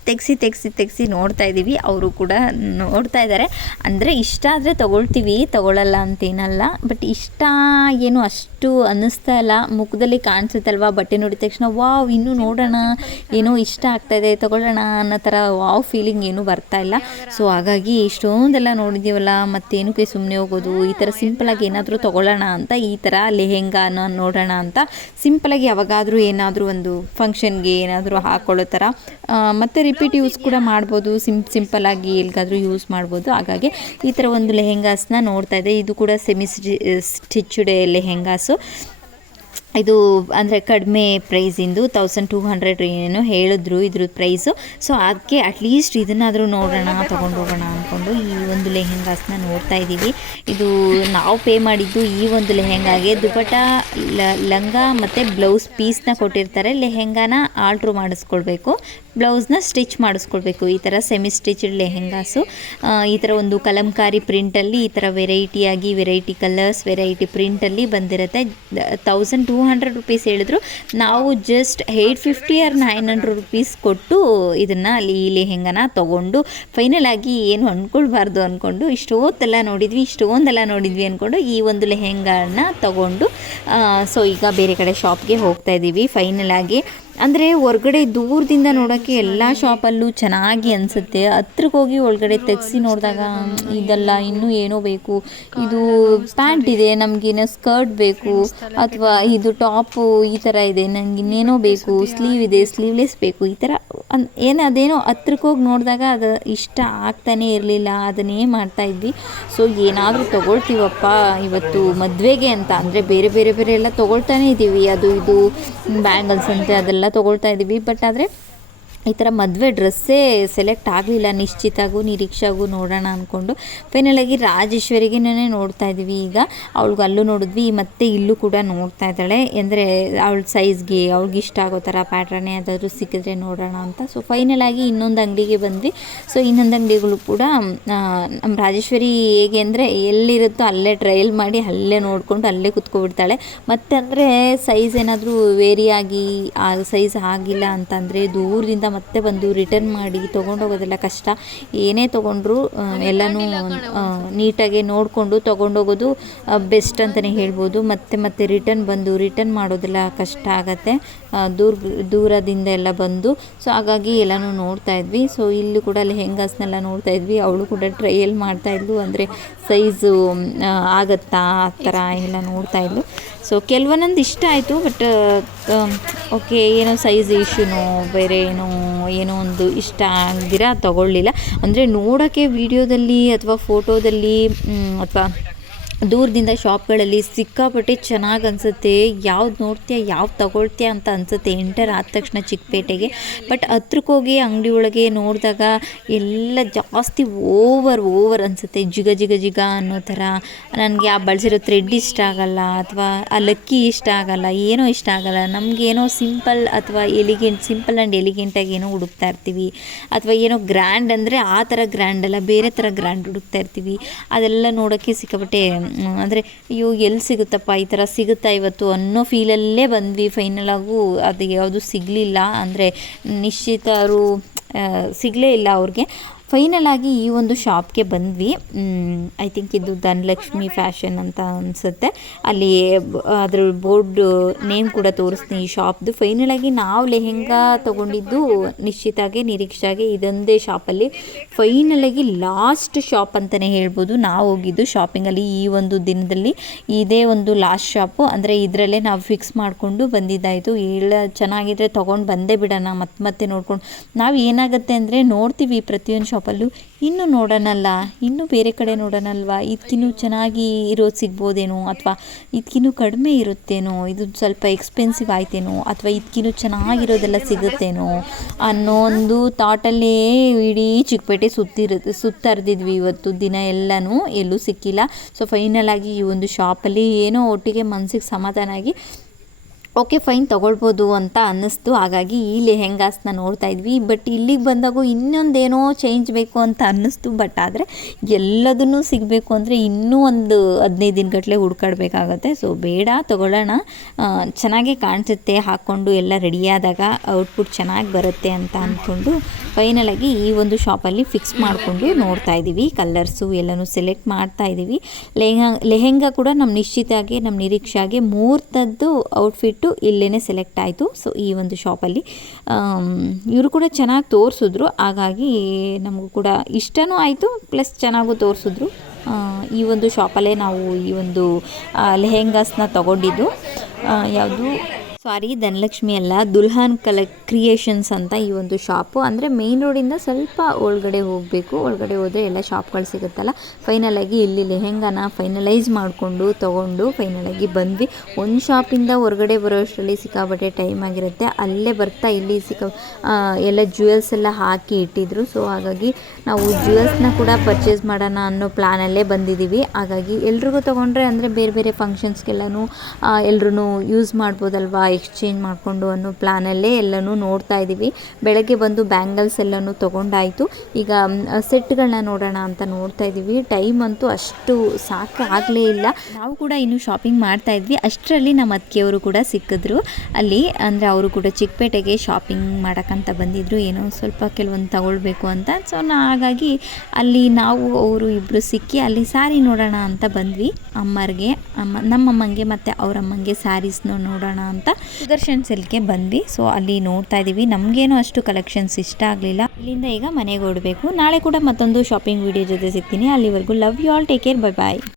ತೆಗೆಸಿ ನೋಡ್ತಾ ಇದ್ದೀವಿ. ಅವರು ಕೂಡ ನೋಡ್ತಾ ಇದ್ದಾರೆ. ಅಂದರೆ ಇಷ್ಟ ಆದರೆ ತೊಗೊಳ್ತೀವಿ, ತೊಗೊಳ್ಳಲ್ಲ ಅಂತೇನಲ್ಲ. ಬಟ್ ಇಷ್ಟ ಏನು ಅಷ್ಟು ಅನ್ನಿಸ್ತಾ ಇಲ್ಲ, ಮುಖದಲ್ಲಿ ಕಾಣಿಸುತ್ತಲ್ವ, ಬಟ್ಟೆ ನೋಡಿದ ತಕ್ಷಣ ವಾವ್ ಇನ್ನೂ ನೋಡೋಣ, ಏನೋ ಇಷ್ಟ ಆಗ್ತಾಯಿದೆ ತೊಗೊಳ್ಳೋಣ ಅನ್ನೋ ಥರ ವಾವ್ ಫೀಲಿಂಗ್ ಏನೂ ಬರ್ತಾ ಇಲ್ಲ. ಸೊ ಹಾಗಾಗಿ ಇಷ್ಟೊಂದೆಲ್ಲ ನೋಡಿದ್ದೀವಲ್ಲ, ಮತ್ತೇನಕ್ಕೆ ಸುಮ್ಮನೆ ಹೋಗೋದು, ಈ ಥರ ಸಿಂಪಲಾಗಿ ಏನಾದರೂ ತೊಗೊಳ್ಳೋಣ ಅಂತ ಈ ಥರ ಲೆಹೆಂಗಾನ ನೋಡೋಣ ಅಂತ ಸಿಂಪಲಾಗಿ ಯಾವಾಗಾದರೂ ಏನಾದರೂ ಒಂದು ಫಂಕ್ಷನ್ಗೆ ಏನಾದರೂ ಹಾಕ್ಕೊಳ್ಳೋ ಥರ, ಮತ್ತು ರಿಪೀಟ್ ಯೂಸ್ ಕೂಡ ಮಾಡ್ಬೋದು, ಸಿಂಪಲಾಗಿ ಎಲ್ಲಿಗಾದರೂ ಯೂಸ್ ಮಾಡ್ಬೋದು. ಹಾಗಾಗಿ ಈ ಥರ ಒಂದು ಲೆಹೆಂಗಾಸ್ನ ನೋಡ್ತಾ ಇದೆ. ಇದು ಕೂಡ ಸೆಮಿ ಸ್ಟಿಚ್ಡ್ ಲೆಹೆಂಗಾಸು. ಇದು ಅಂದರೆ ಕಡಿಮೆ ಪ್ರೈಸಿಂದು 1200 ಏನೋ ಹೇಳಿದ್ರು ಇದ್ರದ್ದು ಪ್ರೈಸು. ಸೊ ಅದಕ್ಕೆ ಅಟ್ಲೀಸ್ಟ್ ಇದನ್ನಾದರೂ ನೋಡೋಣ, ತೊಗೊಂಡು ಹೋಗೋಣ ಅಂದ್ಕೊಂಡು ಈ ಒಂದು ಲೆಹೆಂಗಾಸ್ನ ನೋಡ್ತಾ ಇದ್ದೀವಿ. ಇದು ನಾವು ಪೇ ಮಾಡಿದ್ದು ಈ ಒಂದು ಲೆಹೆಂಗಾಗೆ ದುಪಟ್ಟ, ಲಂಗ ಮತ್ತು ಬ್ಲೌಸ್ ಪೀಸ್ನ ಕೊಟ್ಟಿರ್ತಾರೆ. ಲೆಹೆಂಗಾನ ಆಲ್ಟ್ರು ಮಾಡಿಸ್ಕೊಳ್ಬೇಕು, ಬ್ಲೌಸ್ನ ಸ್ಟಿಚ್ ಮಾಡಿಸ್ಕೊಳ್ಬೇಕು. ಈ ಥರ ಸೆಮಿ ಸ್ಟಿಚ್ಡ್ ಲೆಹೆಂಗಾಸು ಈ ಥರ ಒಂದು ಕಲಂಕಾರಿ ಪ್ರಿಂಟಲ್ಲಿ ಈ ಥರ ವೆರೈಟಿ ಕಲರ್ಸ್, ವೆರೈಟಿ ಪ್ರಿಂಟಲ್ಲಿ ಬಂದಿರುತ್ತೆ. 1200 ರುಪೀಸ್ ಹೇಳಿದ್ರು. ನಾವು ಜಸ್ಟ್ 850 or 900 ರುಪೀಸ್ ಕೊಟ್ಟು ಇದನ್ನು ಈ ಲೆಹೆಂಗಾನ ತೊಗೊಂಡು ಫೈನಲ್ ಆಗಿ ಏನು ಅಂದ್ಕೊಳ್ಬಾರ್ದು ಅಂದ್ಕೊಂಡು ಇಷ್ಟೊಂದೆಲ್ಲ ನೋಡಿದ್ವಿ ಅಂದ್ಕೊಂಡು ಈ ಒಂದು ಲೆಹೆಂಗಾನ ತೊಗೊಂಡು ಸೊ ಈಗ ಬೇರೆ ಕಡೆ ಶಾಪ್ಗೆ ಹೋಗ್ತಾ ಇದ್ದೀವಿ ಫೈನಲ್ ಆಗಿ. ಅಂದರೆ ಹೊರ್ಗಡೆ ದೂರದಿಂದ ನೋಡೋಕ್ಕೆ ಎಲ್ಲ ಶಾಪಲ್ಲೂ ಚೆನ್ನಾಗಿ ಅನಿಸುತ್ತೆ, ಹತ್ರಕ್ಕೆ ಹೋಗಿ ಒಳಗಡೆ ತೆಗೆಸಿ ನೋಡಿದಾಗ ಇದೆಲ್ಲ ಇನ್ನೂ ಏನೋ ಬೇಕು, ಇದು ಪ್ಯಾಂಟ್ ಇದೆ, ನಮಗೇನೋ ಸ್ಕರ್ಟ್ ಬೇಕು, ಅಥವಾ ಇದು ಟಾಪು ಈ ಥರ ಇದೆ, ನನಗೆ ಇನ್ನೇನೋ ಬೇಕು, ಸ್ಲೀವ್ ಇದೆ, ಸ್ಲೀವ್ಲೆಸ್ ಬೇಕು, ಈ ಥರ ಅದೇನೋ ಹತ್ರಕ್ಕೆ ಹೋಗಿ ನೋಡಿದಾಗ ಅದು ಇಷ್ಟ ಆಗ್ತಾನೇ ಇರಲಿಲ್ಲ, ಅದನ್ನೇ ಮಾಡ್ತಾಯಿದ್ವಿ. ಸೊ ಏನಾದರೂ ತೊಗೊಳ್ತೀವಪ್ಪ ಇವತ್ತು ಮದುವೆಗೆ ಅಂತ ಅಂದರೆ ಬೇರೆ ಎಲ್ಲ ತೊಗೊಳ್ತಾನೇ ಇದ್ದೀವಿ, ಅದು ಇದು ಬ್ಯಾಂಗಲ್ಸ್ ಅಂತೆ ಅದೆಲ್ಲ ತೊಗೊಳ್ತಾ ಇದ್ದೀವಿ. ಬಟ್ ಆದರೆ ಈ ಥರ ಮದುವೆ ಡ್ರೆಸ್ಸೇ ಸೆಲೆಕ್ಟ್ ಆಗಲಿಲ್ಲ, ನಿಶ್ಚಿತಾಗೂ ನಿರೀಕ್ಷಾಗೂ ನೋಡೋಣ ಅಂದ್ಕೊಂಡು ಫೈನಲಾಗಿ ರಾಜೇಶ್ವರಿಗೆ ನೋಡ್ತಾ ಇದ್ದೀವಿ. ಈಗ ಅವಳಿಗೆ ಅಲ್ಲೂ ನೋಡಿದ್ವಿ, ಮತ್ತು ಇಲ್ಲೂ ಕೂಡ ನೋಡ್ತಾ ಇದ್ದಾಳೆ. ಅಂದರೆ ಅವಳ ಸೈಜ್ಗೆ ಅವ್ಳಿಗೆ ಇಷ್ಟ ಆಗೋ ಥರ ಪ್ಯಾಟ್ರನ್ನೇ ಯಾವುದಾದ್ರೂ ಸಿಕ್ಕಿದ್ರೆ ನೋಡೋಣ ಅಂತ. ಸೊ ಫೈನಲಾಗಿ ಇನ್ನೊಂದು ಅಂಗಡಿಗೆ ಬಂದ್ವಿ. ಸೊ ಇನ್ನೊಂದು ಅಂಗಡಿಗಳು ಕೂಡ ನಮ್ಮ ರಾಜೇಶ್ವರಿ ಹೇಗೆ ಅಂದರೆ ಎಲ್ಲಿರುತ್ತೋ ಅಲ್ಲೇ ಟ್ರಯಲ್ ಮಾಡಿ ಅಲ್ಲೇ ನೋಡಿಕೊಂಡು ಅಲ್ಲೇ ಕುತ್ಕೊಬಿಡ್ತಾಳೆ. ಮತ್ತು ಅಂದರೆ ಸೈಜ್ ಏನಾದರೂ ವೇರಿ ಆಗಿ ಆ ಸೈಜ್ ಆಗಿಲ್ಲ ಅಂತಂದರೆ ದೂರದಿಂದ ಮತ್ತೆ ಬಂದು ರಿಟರ್ನ್ ಮಾಡಿ ತೊಗೊಂಡೋಗೋದೆಲ್ಲ ಕಷ್ಟ. ಏನೇ ತೊಗೊಂಡ್ರು ಎಲ್ಲನೂ ನೀಟಾಗಿ ನೋಡಿಕೊಂಡು ತೊಗೊಂಡೋಗೋದು ಬೆಸ್ಟ್ ಅಂತಲೇ ಹೇಳ್ಬೋದು. ಮತ್ತೆ ರಿಟರ್ನ್ ಮಾಡೋದೆಲ್ಲ ಕಷ್ಟ ಆಗುತ್ತೆ, ದೂರದಿಂದ ಎಲ್ಲ ಬಂದು. ಸೊ ಹಾಗಾಗಿ ಎಲ್ಲನೂ ನೋಡ್ತಾ ಇದ್ವಿ. ಸೊ ಇಲ್ಲೂ ಕೂಡ ಲೆಹೆಂಗಾಸ್ನೆಲ್ಲ ನೋಡ್ತಾ ಇದ್ವಿ. ಅವಳು ಕೂಡ ಟ್ರಯಲ್ ಮಾಡ್ತಾಯಿದ್ಲು, ಅಂದರೆ ಸೈಜು ಆಗತ್ತಾ ಆ ಥರ ಎಲ್ಲ ನೋಡ್ತಾ ಇದ್ಲು. ಸೊ ಕೆಲವೊಂದೊಂದು ಇಷ್ಟ ಆಯಿತು, ಬಟ್ ಓಕೆ ಏನೋ ಸೈಜ್ ಇಶ್ಯೂನೋ ಬೇರೆ ಏನೋ ಒಂದು ಇಷ್ಟ ಆಗಿರ ತಗೊಳ್ಳಿಲ್ಲ. ಅಂದರೆ ನೋಡೋಕ್ಕೆ ವೀಡಿಯೋದಲ್ಲಿ ಅಥವಾ ಫೋಟೋದಲ್ಲಿ ಅಥವಾ ದೂರದಿಂದ ಶಾಪ್ಗಳಲ್ಲಿ ಸಿಕ್ಕಾಪಟ್ಟೆ ಚೆನ್ನಾಗಿ ಅನಿಸುತ್ತೆ. ಯಾವ್ದು ನೋಡ್ತೀಯ ಯಾವ್ದು ತಗೊಳ್ತೀಯ ಅಂತ ಅನಿಸುತ್ತೆ ಎಂಟರ್ ಆದ ತಕ್ಷಣ ಚಿಕ್ಕಪೇಟೆಗೆ. ಬಟ್ ಹತ್ರಕ್ಕೆ ಹೋಗಿ ಅಂಗಡಿ ಒಳಗೆ ನೋಡಿದಾಗ ಎಲ್ಲ ಜಾಸ್ತಿ ಓವರ್ ಅನಿಸುತ್ತೆ, ಜಿಗ ಅನ್ನೋ ಥರ. ನನಗೆ ಆ ಬಳಸಿರೋ ಥ್ರೆಡ್ ಇಷ್ಟ ಆಗಲ್ಲ, ಅಥವಾ ಆ ಲಕ್ಕಿ ಇಷ್ಟ ಆಗಲ್ಲ, ಏನೋ ಇಷ್ಟ ಆಗಲ್ಲ. ನಮಗೇನೋ ಸಿಂಪಲ್ ಅಥವಾ ಸಿಂಪಲ್ ಆ್ಯಂಡ್ ಎಲಿಗೆಂಟಾಗಿ ಏನೋ ಹುಡುಕ್ತಾ ಇರ್ತೀವಿ, ಅಥವಾ ಏನೋ ಗ್ರ್ಯಾಂಡ್ ಅಂದರೆ ಆ ಥರ ಗ್ರ್ಯಾಂಡ್ ಅಲ್ಲ, ಬೇರೆ ಥರ ಗ್ರ್ಯಾಂಡ್ ಹುಡುಕ್ತಾ ಇರ್ತೀವಿ. ಅದೆಲ್ಲ ನೋಡೋಕ್ಕೆ ಸಿಕ್ಕಾಪಟ್ಟೆ ಅಂದರೆ ಅಯ್ಯೋ ಎಲ್ಲಿ ಸಿಗುತ್ತಪ್ಪ ಈ ಥರ ಸಿಗುತ್ತಾ ಇವತ್ತು ಅನ್ನೋ ಫೀಲಲ್ಲೇ ಬಂದ್ವಿ. ಫೈನಲಾಗೂ ಅದು ಯಾವುದು ಸಿಗಲಿಲ್ಲ, ಅಂದರೆ ನಿಶ್ಚಿತರು ಸಿಗಲೇ ಇಲ್ಲ ಅವ್ರಿಗೆ. ಫೈನಲಾಗಿ ಈ ಒಂದು ಶಾಪ್ಗೆ ಬಂದ್ವಿ. ಐ ಥಿಂಕ್ ಇದು ಧನಲಕ್ಷ್ಮಿ ಫ್ಯಾಷನ್ ಅಂತ ಅನಿಸುತ್ತೆ. ಅಲ್ಲಿ ಅದ್ರ ಬೋರ್ಡ್ ನೇಮ್ ಕೂಡ ತೋರಿಸ್ತೀನಿ ಈ ಶಾಪ್ದು. ಫೈನಲಾಗಿ ನಾವು ಲೆಹೆಂಗಾ ತೊಗೊಂಡಿದ್ದು ನಿಶ್ಚಿತಾಗೆ ನಿರೀಕ್ಷಾಗೆ ಇದೊಂದೇ ಶಾಪಲ್ಲಿ. ಫೈನಲಾಗಿ ಲಾಸ್ಟ್ ಶಾಪ್ ಅಂತಲೇ ಹೇಳ್ಬೋದು ನಾವು ಹೋಗಿದ್ದು ಶಾಪಿಂಗಲ್ಲಿ. ಈ ಒಂದು ದಿನದಲ್ಲಿ ಇದೇ ಒಂದು ಲಾಸ್ಟ್ ಶಾಪು, ಅಂದರೆ ಇದರಲ್ಲೇ ನಾವು ಫಿಕ್ಸ್ ಮಾಡಿಕೊಂಡು ಬಂದಿದ್ದಾಯಿತು. ಎಲ್ಲ ಚೆನ್ನಾಗಿದ್ರೆ ತೊಗೊಂಡು ಬಂದೇ ಬಿಡೋಣ, ಮತ್ತೆ ನೋಡ್ಕೊಂಡು. ನಾವು ಏನಾಗುತ್ತೆ ಅಂದರೆ ನೋಡ್ತೀವಿ ಪ್ರತಿಯೊಂದು ಶಾಪಲ್ಲೂ, ಇನ್ನೂ ನೋಡೋಣಲ್ಲ, ಇನ್ನೂ ಬೇರೆ ಕಡೆ ನೋಡೋಣಲ್ವಾ, ಇದಕ್ಕಿನ್ನೂ ಚೆನ್ನಾಗಿ ಇರೋದು ಸಿಗ್ಬೋದೇನೋ, ಅಥವಾ ಇದಕ್ಕಿನ್ನೂ ಕಡಿಮೆ ಇರುತ್ತೇನೋ, ಇದು ಸ್ವಲ್ಪ ಎಕ್ಸ್ಪೆನ್ಸಿವ್ ಆಯ್ತೇನೋ, ಅಥವಾ ಇದಕ್ಕಿನ್ನೂ ಚೆನ್ನಾಗಿರೋದೆಲ್ಲ ಸಿಗುತ್ತೇನೋ ಅನ್ನೋ ಒಂದು ಥಾಟಲ್ಲೇ ಇಡೀ ಚಿಕ್ಕಪೇಟೆ ಸುತ್ತರಿದ್ವಿ ಇವತ್ತು ದಿನ ಎಲ್ಲನೂ, ಎಲ್ಲೂ ಸಿಕ್ಕಿಲ್ಲ. ಸೊ ಫೈನಲಾಗಿ ಈ ಒಂದು ಶಾಪಲ್ಲಿ ಏನೋ ಒಟ್ಟಿಗೆ ಮನಸ್ಸಿಗೆ ಸಮಾಧಾನ ಆಗಿ ಓಕೆ ಫೈನ್ ತೊಗೊಳ್ಬೋದು ಅಂತ ಅನ್ನಿಸ್ತು. ಹಾಗಾಗಿ ಈ ಲೆಹೆಂಗಾಸ್ನ ನೋಡ್ತಾ ಇದ್ವಿ. ಬಟ್ ಇಲ್ಲಿಗೆ ಬಂದಾಗೂ ಇನ್ನೊಂದೇನೋ ಚೇಂಜ್ ಬೇಕು ಅಂತ ಅನ್ನಿಸ್ತು. ಬಟ್ ಆದರೆ ಎಲ್ಲದನ್ನೂ ಸಿಗಬೇಕು ಅಂದರೆ ಇನ್ನೂ ಒಂದು 15 ದಿನಗಟ್ಟಲೆ ಹುಡ್ಕಾಡಬೇಕಾಗತ್ತೆ. ಸೊ ಬೇಡ, ತೊಗೊಳ್ಳೋಣ, ಚೆನ್ನಾಗೇ ಕಾಣಿಸುತ್ತೆ ಹಾಕ್ಕೊಂಡು ಎಲ್ಲ ರೆಡಿಯಾದಾಗ ಔಟ್ಪುಟ್ ಚೆನ್ನಾಗಿ ಬರುತ್ತೆ ಅಂತ ಅಂದ್ಕೊಂಡು ಫೈನಲಾಗಿ ಈ ಒಂದು ಶಾಪಲ್ಲಿ ಫಿಕ್ಸ್ ಮಾಡಿಕೊಂಡು ನೋಡ್ತಾ ಇದ್ದೀವಿ. ಕಲರ್ಸು ಎಲ್ಲನೂ ಸೆಲೆಕ್ಟ್ ಮಾಡ್ತಾ ಇದ್ದೀವಿ. ಲೆಹೆಂಗಾ ಕೂಡ ನಮ್ಮ ನಿಶ್ಚಿತಾಗೆ ನಮ್ಮ ನಿರೀಕ್ಷಾಗೆ ಮುಹೂರ್ತದ್ದು ಔಟ್ಫಿಟ್ಟು ಇಲ್ಲೇ ಸೆಲೆಕ್ಟ್ ಆಯಿತು. ಸೊ ಈ ಒಂದು ಶಾಪಲ್ಲಿ ಇವರು ಕೂಡ ಚೆನ್ನಾಗಿ ತೋರಿಸಿದ್ರು, ಹಾಗಾಗಿ ನಮಗೂ ಕೂಡ ಇಷ್ಟನೂ ಆಯಿತು, ಪ್ಲಸ್ ಚೆನ್ನಾಗೂ ತೋರಿಸಿದ್ರು. ಈ ಒಂದು ಶಾಪಲ್ಲೇ ನಾವು ಈ ಒಂದು ಲೆಹೆಂಗಾಸ್ನ ತೊಗೊಂಡಿದ್ದು. ಯಾವುದು ಧನಲಕ್ಷ್ಮಿ ಅಲ್ಲ, ದುಲ್ಹನ್ ಕ್ರಿಯೇಷನ್ಸ್ ಅಂತ ಈ ಒಂದು ಶಾಪು. ಅಂದರೆ ಮೇನ್ ರೋಡಿಂದ ಸ್ವಲ್ಪ ಒಳಗಡೆ ಹೋಗಬೇಕು. ಒಳಗಡೆ ಹೋದರೆ ಎಲ್ಲ ಶಾಪ್ಗಳು ಸಿಗುತ್ತಲ್ಲ. ಫೈನಲಾಗಿ ಇಲ್ಲಿ ಲೆಹೆಂಗಾನ ಫೈನಲೈಸ್ ಮಾಡಿಕೊಂಡು ತೊಗೊಂಡು ಫೈನಲಾಗಿ ಬಂದ್ವಿ. ಒಂದು ಶಾಪಿಂದ ಹೊರಗಡೆ ಬರೋ ಅಷ್ಟರಲ್ಲಿ ಸಿಕ್ಕಾಬಟ್ಟೆ ಟೈಮ್ ಆಗಿರುತ್ತೆ. ಅಲ್ಲೇ ಬರ್ತಾ ಇಲ್ಲಿ ಎಲ್ಲ ಜ್ಯುವೆಲ್ಸ್ ಎಲ್ಲ ಹಾಕಿ ಇಟ್ಟಿದ್ರು. ಸೊ ಹಾಗಾಗಿ ನಾವು ಜ್ಯುವೆಲ್ಸ್ನ ಕೂಡ ಪರ್ಚೇಸ್ ಮಾಡೋಣ ಅನ್ನೋ ಪ್ಲ್ಯಾನಲ್ಲೇ ಬಂದಿದ್ದೀವಿ. ಹಾಗಾಗಿ ಎಲ್ರಿಗೂ ತೊಗೊಂಡ್ರೆ ಅಂದರೆ ಬೇರೆ ಬೇರೆ ಫಂಕ್ಷನ್ಸ್ಗೆಲ್ಲನೂ ಎಲ್ರೂ ಯೂಸ್ ಮಾಡ್ಬೋದಲ್ವಾ, ಎಕ್ಸ್ಚೇಂಜ್ ಮಾಡಿಕೊಂಡು ಅನ್ನೋ ಪ್ಲ್ಯಾನಲ್ಲೇ ಎಲ್ಲನೂ ನೋಡ್ತಾ ಇದ್ದೀವಿ. ಬೆಳಗ್ಗೆ ಬಂದು ಬ್ಯಾಂಗಲ್ಸ್ ಎಲ್ಲನೂ ತೊಗೊಂಡಾಯಿತು. ಈಗ ಸೆಟ್ಗಳನ್ನ ನೋಡೋಣ ಅಂತ ನೋಡ್ತಾ ಇದ್ದೀವಿ. ಟೈಮ್ ಅಂತೂ ಅಷ್ಟು ಸಾಕಾಗಲೇ ಇಲ್ಲ. ನಾವು ಕೂಡ ಇನ್ನೂ ಶಾಪಿಂಗ್ ಮಾಡ್ತಾ ಇದ್ವಿ. ಅಷ್ಟರಲ್ಲಿ ನಮ್ಮ ಅತ್ತಿಗೆಯವರು ಕೂಡ ಸಿಕ್ಕಿದ್ರು ಅಲ್ಲಿ. ಅಂದರೆ ಅವರು ಕೂಡ ಚಿಕ್ಕಪೇಟೆಗೆ ಶಾಪಿಂಗ್ ಮಾಡೋಕ್ಕಂತ ಬಂದಿದ್ದರು, ಏನೋ ಸ್ವಲ್ಪ ಕೆಲವೊಂದು ತಗೊಳ್ಬೇಕು ಅಂತ. ಸೊ ಹಾಗಾಗಿ ಅಲ್ಲಿ ನಾವು ಅವರು ಇಬ್ಬರು ಸಿಕ್ಕಿ ಅಲ್ಲಿ ಸ್ಯಾರಿ ನೋಡೋಣ ಅಂತ ಬಂದ್ವಿ. ನಮ್ಮಮ್ಮಂಗೆ ಮತ್ತು ಅವರಮ್ಮಂಗೆ ಸ್ಯಾರೀಸ್ನ ನೋಡೋಣ ಅಂತ ಸುದರ್ಶನ್ ಸಿಲ್ಕ್ಗೆ ಬಂದ್ವಿ. ಸೊ ಅಲ್ಲಿ ನೋಡ್ತಾ ಇದ್ದೀವಿ. ನಮಗೇನೋ ಅಷ್ಟು ಕಲೆಕ್ಷನ್ಸ್ ಇಷ್ಟ ಆಗಲಿಲ್ಲ. ಇಲ್ಲಿಂದ ಈಗ ಮನೆಗೆ ಓಡಬೇಕು. ನಾಳೆ ಕೂಡ ಮತ್ತೊಂದು ಶಾಪಿಂಗ್ ವಿಡಿಯೋ ಜೊತೆ ಸಿಗ್ತೀನಿ. ಅಲ್ಲಿವರೆಗೂ love you all, take care, bye bye.